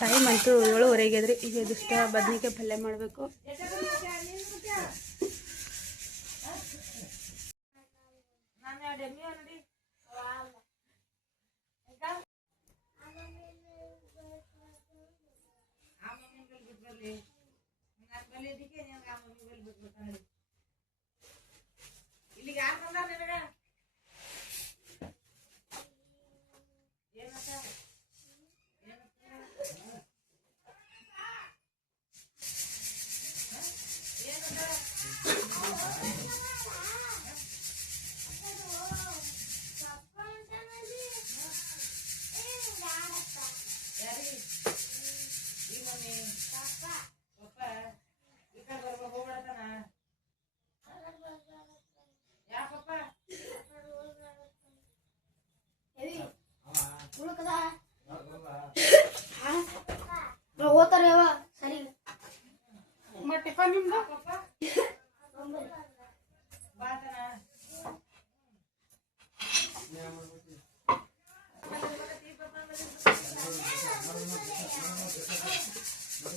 Time ಅಂತೂ ಏಳುವರೆಗೆದ್ರಿ ಈಗ ಇದಿಷ್ಟ ಬದನಿಕಾಯಿ ಪಲ್ಯ ಮಾಡಬೇಕು ಇಲ್ಲಿಗೆ ಯಾರು ಬಂದಾರ ನಿನಗೆ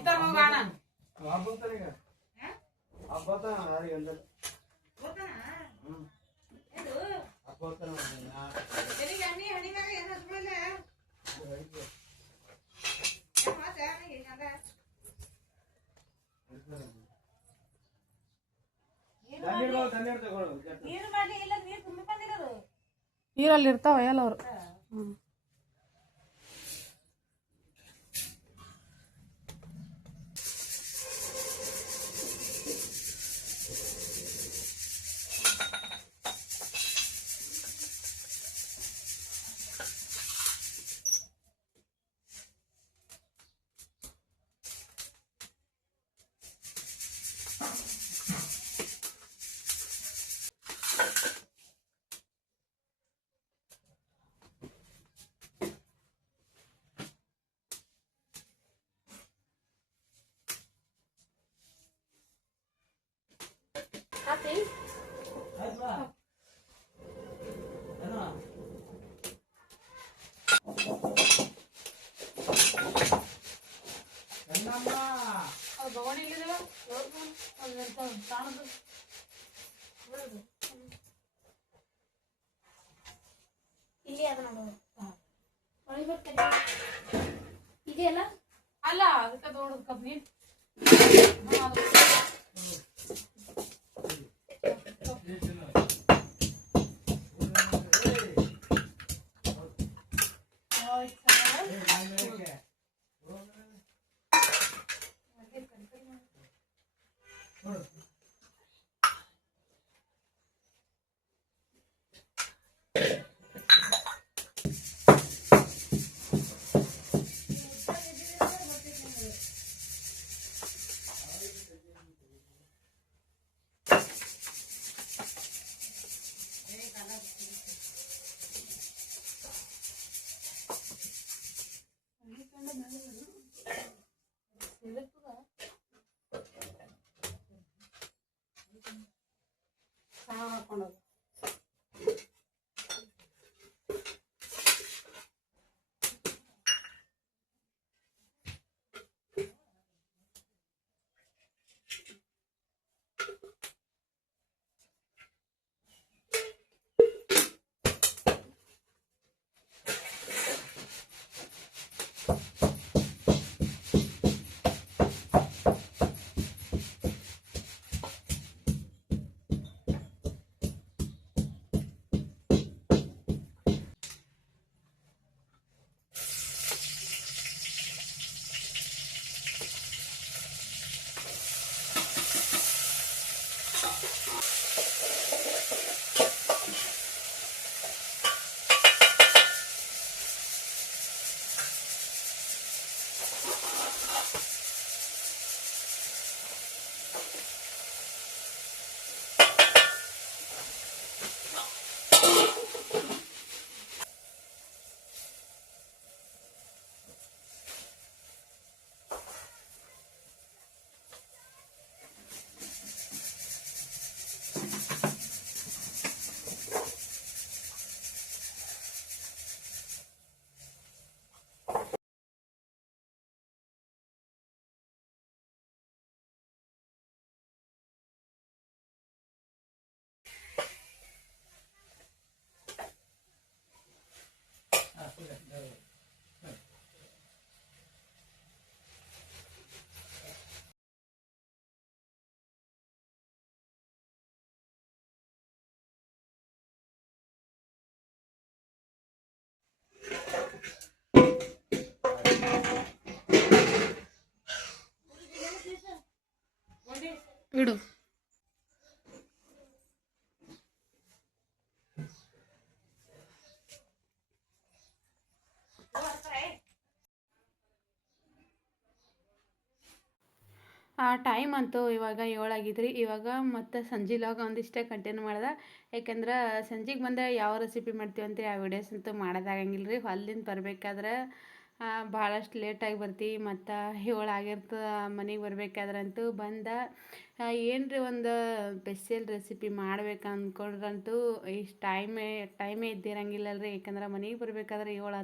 ఇస్తాము కానా ನೀರಲ್ಲಿ ಇರ್ತಾವ ಎಲ್ಲವರು ಹ್ಮ್ ಇಲ್ಲಿ ಅದ ನೋಡು. ಇದೆಯಲ್ಲ? ಅಲ್ಲ ಅದಕ್ಕೆ ದೊಡ್ಡ ಕಬ್ಬಿ Thank. ಟೈಮ್ ಅಂತೂ ಇವಾಗ ಏಳಾಗಿದ್ರಿ. ಇವಾಗ ಮತ್ತು ಸಂಜೆಲಾಗ ಒಂದಿಷ್ಟೇ ಕಂಟಿನ್ಯೂ ಮಾಡ್ದೆ. ಯಾಕಂದ್ರೆ ಸಂಜೆಗೆ ಬಂದೆ ಯಾವ ರೆಸಿಪಿ ಮಾಡ್ತೀವಿ ಅಂತ ಆ ವಿಡಿಯೋಸ್ ಅಂತೂ ಮಾಡೋದಾಗಂಗಿಲ್ಲ ರೀ ಹೊಲ್ದಿಂದ ಬರಬೇಕಾದ್ರೆ ಭಾಳಷ್ಟು ಲೇಟಾಗಿ ಬರ್ತೀವಿ ಮತ್ತು ಏಳು ಆಗಿರ್ತದೆ ಮನೆಗೆ ಬರಬೇಕಾದ್ರಂತೂ ಬಂದ. ಏನು ರೀ ಒಂದು ಸ್ಪೆಷಲ್ ರೆಸಿಪಿ ಮಾಡ್ಬೇಕು ಅಂದ್ಕೊಂಡ್ರಂತೂ ಇಷ್ಟು ಟೈಮೇ ಟೈಮೇ ರೀ ಯಾಕಂದ್ರೆ ಮನೆಗೆ ಬರಬೇಕಾದ್ರೆ ಏಳು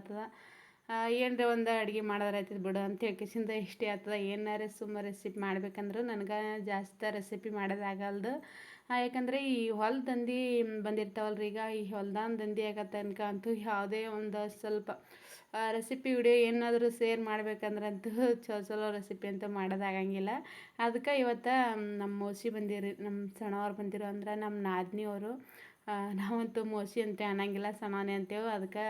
ಏನರ ಒಂದು ಅಡುಗೆ ಮಾಡಿದ್ರೆ ಆಯ್ತದ ಬಿಡು ಅಂತ ಹೇಳ್ಕೆಸಿಂದ ಇಷ್ಟೇ ಆಗ್ತದ. ಏನಾರ ಸುಮ್ಮ ರೆಸಿಪಿ ಮಾಡ್ಬೇಕಂದ್ರೆ ನನಗೆ ಜಾಸ್ತಿ ರೆಸಿಪಿ ಮಾಡೋದಾಗಲ್ದು ಯಾಕಂದರೆ ಈ ಹೊಲ ದಂದಿ ಬಂದಿರ್ತಾವಲ್ಲ ರೀ ಈಗ ಈ ಹೊಲ್ದಾನ ದಂದಿ ಆಗತ್ತ ತನಕ ಅಂತೂ ಯಾವುದೇ ಒಂದು ಸ್ವಲ್ಪ ರೆಸಿಪಿ ವಿಡಿಯೋ ಏನಾದರೂ ಶೇರ್ ಮಾಡ್ಬೇಕಂದ್ರಂತೂ ಚಲೋ ಚಲೋ ರೆಸಿಪಿ ಅಂತೂ ಮಾಡೋದಾಗಂಗಿಲ್ಲ ಅದಕ್ಕೆ ಇವತ್ತು ನಮ್ಮ ಮೋಸಿ ಬಂದಿರಿ ನಮ್ಮ ಸಣ್ಣವ್ರು ಬಂದಿರೋ ಅಂದ್ರೆ ನಮ್ಮ ನಾದಿನಿಯವರು ನಾವಂತೂ ಮೋಸಿ ಅಂತ ಅನ್ನಂಗಿಲ್ಲ ಸಣ್ಣವನೇ ಅಂತೇವೆ ಅದಕ್ಕೆ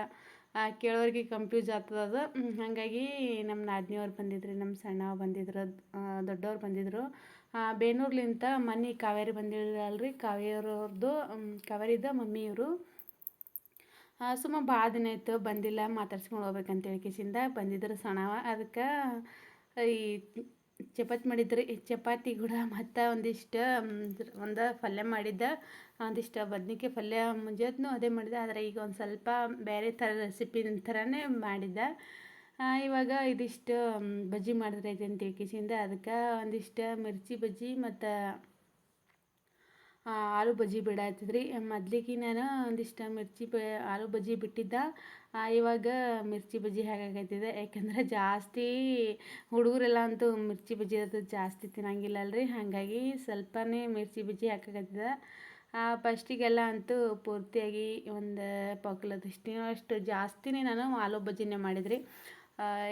ಕೇಳೋರಿಗೆ ಕಂಪ್ಯೂಸ್ ಆಗ್ತದೆ ಅದು. ಹಾಗಾಗಿ ನಮ್ಮ ನಾದಿನಿಯವ್ರು ಬಂದಿದ್ರು ನಮ್ಮ ಸಣ್ಣವ ಬಂದಿದ್ರು ದೊಡ್ಡವ್ರು ಬಂದಿದ್ದರು ಬೇನೂರ್ಲಿಂತ ಮನೆ ಕಾವೇರಿ ಬಂದಿರಲ್ರಿ ಕಾವೇರಿಯವ್ರದ್ದು ಕಾವೇರಿದ ಮಮ್ಮಿಯವರು. ಸುಮ್ಮ ಭಾಳ ದಿನ ಆಯಿತು, ಬಂದಿಲ್ಲ, ಮಾತಾಡ್ಸ್ಕೊಂಡು ಹೋಗ್ಬೇಕಂತ ಹೇಳ್ಕೇಸಿಂದ ಬಂದಿದ್ರು ಸಣ್ಣವ. ಅದಕ್ಕೆ ಈ ಚಪಾತಿ ಮಾಡಿದ್ರಿ ಚಪಾತಿ ಕೂಡ ಮತ್ತು ಒಂದಿಷ್ಟು ಒಂದು ಪಲ್ಯ ಮಾಡಿದ್ದೆ, ಒಂದಿಷ್ಟು ಬದ್ನಿಕಾಯಿ ಪಲ್ಯ ಮುಂಜಾತ್ನೂ ಅದೇ ಮಾಡಿದ್ದೆ, ಆದರೆ ಈಗ ಒಂದು ಸ್ವಲ್ಪ ಬೇರೆ ಥರ ರೆಸಿಪಿ ಥರನೇ ಮಾಡಿದ್ದೆ. ಇವಾಗ ಇದಿಷ್ಟು ಬಜ್ಜಿ ಮಾಡಿದ್ರೆ ಐತೆ ಅಂತ ಅದಕ್ಕೆ ಒಂದಿಷ್ಟು ಮಿರ್ಚಿ ಬಜ್ಜಿ ಮತ್ತು ಆಲೂ ಬಜ್ಜಿ ಬಿಡಾತಿದ್ರಿ ಮೊದ್ಲಿಗೆ ನಾನು ಒಂದಿಷ್ಟು ಮಿರ್ಚಿ ಬ ಆಲೂ ಬಜ್ಜಿ ಬಿಟ್ಟಿದ್ದ. ಇವಾಗ ಮಿರ್ಚಿ ಬಜ್ಜಿ ಹೇಗಾಗೈತಿದೆ. ಯಾಕಂದ್ರೆ ಜಾಸ್ತಿ ಹುಡುಗರೆಲ್ಲ ಅಂತೂ ಮಿರ್ಚಿ ಬಜ್ಜಿ ಅದು ಜಾಸ್ತಿ ತಿನ್ನಂಗಿಲ್ಲ ಅಲ್ರಿ ಹಾಗಾಗಿ ಸ್ವಲ್ಪನೇ ಮಿರ್ಚಿ ಬಜ್ಜಿ ಹಾಕಾಗತ್ತಿದೆ ಫಸ್ಟಿಗೆಲ್ಲ ಅಂತೂ ಪೂರ್ತಿಯಾಗಿ ಒಂದು ಪಕ್ಲದಷ್ಟು ಅಷ್ಟು ಜಾಸ್ತಿನೇ ನಾನು ಆಲೂ ಬಜ್ಜಿನೇ ಮಾಡಿದ್ರಿ.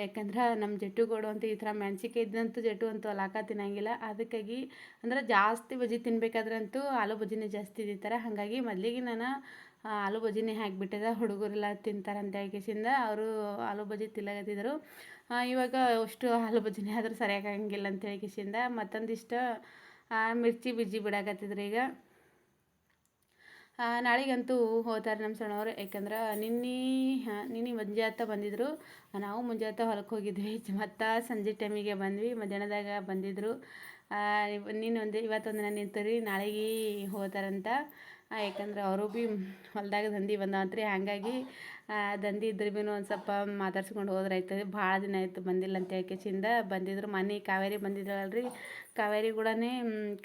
ಯಾಕಂದ್ರೆ ನಮ್ಮ ಜಟ್ಟುಗಳು ಅಂತ ಈ ಥರ ಮೆಣಸಿಕೆ ಇದ್ದಂತೂ ಜಟ್ಟು ಅಂತೂ ಅಲಾಕ ತಿನ್ನಂಗಿಲ್ಲ. ಅದಕ್ಕಾಗಿ ಅಂದ್ರೆ ಜಾಸ್ತಿ ಬಜ್ಜಿ ತಿನ್ಬೇಕಾದ್ರಂತೂ ಆಲೂ ಬಜ್ಜಿನೇ ಜಾಸ್ತಿ ತಿಂತಾರೆ. ಹಾಗಾಗಿ ಮೊದಲಿಗೆ ನಾನು ಆಲೂ ಬಜ್ಜಿನೇ ಹಾಕಿಬಿಟ್ಟಿದ್ದೆ ಹುಡುಗರೆಲ್ಲ ತಿಂತಾರೆ ಅಂತ ಹೇಳ್ಕೇಸಿಂದ ಅವರು ಆಲೂ ಬಜ್ಜಿ ತಿನ್ನಕತ್ತಿದ್ರು ಇವಾಗ ಅಷ್ಟು ಆಲೂ ಬಜ್ಜಿನೇ ಆದರೂ ಸರಿಯಾಗಂಗಿಲ್ಲ ಅಂತ ಹೇಳ್ಕೇಸಿಂದ ಮತ್ತೊಂದಿಷ್ಟು ಮಿರ್ಚಿ ಬಿಜ್ಜಿ ಬಿಡಾಕತ್ತಿದ್ರು ಈಗ. ನಾಳೆಗಂತೂ ಹೋತಾರೆ ನಮ್ಮ ಸಣ್ಣವ್ರು. ಯಾಕಂದ್ರೆ ನಿನ್ನೆ ನಿನ್ನೆ ಮುಂಜಾತ ಬಂದಿದ್ದರು ನಾವು ಮುಂಜಾತ ಹೊಲಕ್ಕೆ ಹೋಗಿದ್ವಿ. ಮತ್ತು ಸಂಜೆ ಟೈಮಿಗೆ ಬಂದ್ವಿ. ಮಧ್ಯಾಹ್ನದಾಗ ಬಂದಿದ್ದರು ನೀನು ಒಂದು, ಇವತ್ತೊಂದು ದಿನ ನಿಂತರಿ, ನಾಳೆಗೆ ಹೋತಾರಂತ ಯಾಕಂದ್ರೆ ಅವರು ಭೀ ಹೊಲದಾಗ ದಂಧಿ ಬಂದಾವಂತ್ರಿ. ಹಾಗಾಗಿ ದಂಧೆ ಇದ್ರೆ ಭೀ ಒಂದು ಸ್ವಲ್ಪ ಮಾತಾಡ್ಸ್ಕೊಂಡು ಹೋದ್ರೆ ಆಯ್ತದೆ ಭಾಳ ದಿನ ಆಯಿತು ಬಂದಿಲ್ಲ ಅಂತ ಹೇಳ್ಕೆಚಿಂದ ಬಂದಿದ್ರು ಮನೆ ಕಾವೇರಿ ಬಂದಿದ್ರಲ್ರಿ. ಕಾವೇರಿ ಕೂಡನೇ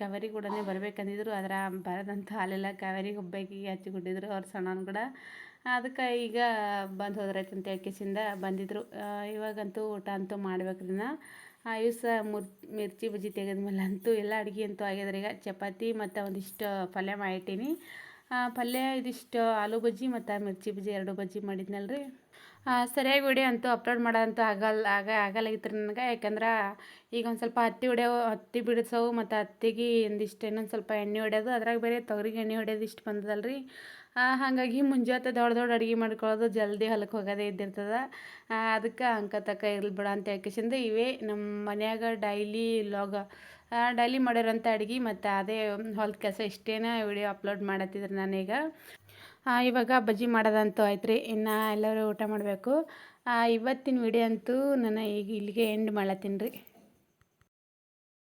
ಕಾವೇರಿ ಕೂಡನೇ ಬರ್ಬೇಕಂದಿದ್ರು. ಅದರ ಬರದಂತ ಹಾಲೆಲ್ಲ. ಕಾವೇರಿ ಒಬ್ಬಾಕಿಗೆ ಹಚ್ಚಿಕೊಂಡಿದ್ರು ಅವ್ರ ಸಣ್ಣನ ಕೂಡ. ಅದಕ್ಕೆ ಈಗ ಬಂದು ಹೋದ್ರಾಯ್ತು ಅಂತ ಹೇಳ್ಕೆಸಿಂದ ಬಂದಿದ್ರು. ಇವಾಗಂತೂ ಊಟ ಅಂತೂ ಮಾಡ್ಬೇಕ್ರಿ ನಾ ದಿವಸ ಮುರ್, ಮಿರ್ಚಿ ಬಜ್ಜಿ ತೆಗೆದ್ಮೇಲೆ ಅಂತೂ ಎಲ್ಲ ಅಡುಗೆ ಅಂತೂ ಆಗ್ಯದ್ರೀಗ. ಚಪಾತಿ ಮತ್ತು ಒಂದಿಷ್ಟು ಪಲ್ಯ ಮಾಡಿಟ್ಟೀನಿ. ಪಲ್ಯ ಇದಿಷ್ಟು ಆಲೂ ಬಜ್ಜಿ ಮತ್ತು ಮಿರ್ಚಿ ಬಜ್ಜಿ ಎರಡು ಬಜ್ಜಿ ಮಾಡಿದ್ನಲ್ಲ ರೀ ಸರಿಯಾಗಿ ವಿಡಿಯೋ ಅಂತೂ ಅಪ್ಲೋಡ್ ಮಾಡೋದಂತೂ ಆಗಲ್ಲ ಆಗ ಆಗಲ್ಲಾಗಿತ್ತು ನನಗೆ. ಯಾಕಂದ್ರೆ ಈಗ ಒಂದು ಸ್ವಲ್ಪ ಹತ್ತಿ ಹೊಡೆಯೋ ಹತ್ತಿ ಬಿಡಿಸೋವು ಮತ್ತು ಹತ್ತಿಗೆ ಒಂದಿಷ್ಟು ಇನ್ನೊಂದು ಸ್ವಲ್ಪ ಎಣ್ಣೆ ಹೊಡೆಯೋದು. ಅದ್ರಾಗ ಬೇರೆ ತೊಗರಿಗೆ ಎಣ್ಣೆ ಹೊಡೆಯೋದು ಇಷ್ಟು ಬಂದದಲ್ರಿ. ಆ, ಹಾಗಾಗಿ ಮುಂಜಾನೆ ದೊಡ್ಡ ದೊಡ್ಡ ಅಡುಗೆ ಮಾಡ್ಕೊಳ್ಳೋದು ಜಲ್ದಿ ಹೊಲಕ್ಕೆ ಹೋಗೋದೇ ಇದ್ದಿರ್ತದೆ. ಅದಕ್ಕೆ ಅಂಕ ತಕ್ಕ ಇರ್ಲಿ ಬಿಡ ಅಂತ ಹೇಳ್ಕೇಸಿಂದ ಇವೇ ನಮ್ಮ ಮನ್ಯಾಗ ಡೈಲಿ ಲಾಗ ಡೈಲಿ ಮಾಡಿರೋಂಥ ಅಡುಗೆ ಮತ್ತು ಅದೇ ಹೊಲದ ಕೆಲಸ ಇಷ್ಟೇನ ವಿಡಿಯೋ ಅಪ್ಲೋಡ್ ಮಾಡತ್ತಿದ್ರು ನಾನೀಗ. ಇವಾಗ ಬಜ್ಜಿ ಮಾಡೋದಂತೂ ಆಯ್ತು ರೀ ಇನ್ನು ಎಲ್ಲರೂ ಊಟ ಮಾಡಬೇಕು. ಇವತ್ತಿನ ವಿಡಿಯೋ ಅಂತೂ ನಾನು ಈಗ ಇಲ್ಲಿಗೆ ಎಂಡ್ ಮಾಡತ್ತೀನಿ ರೀ.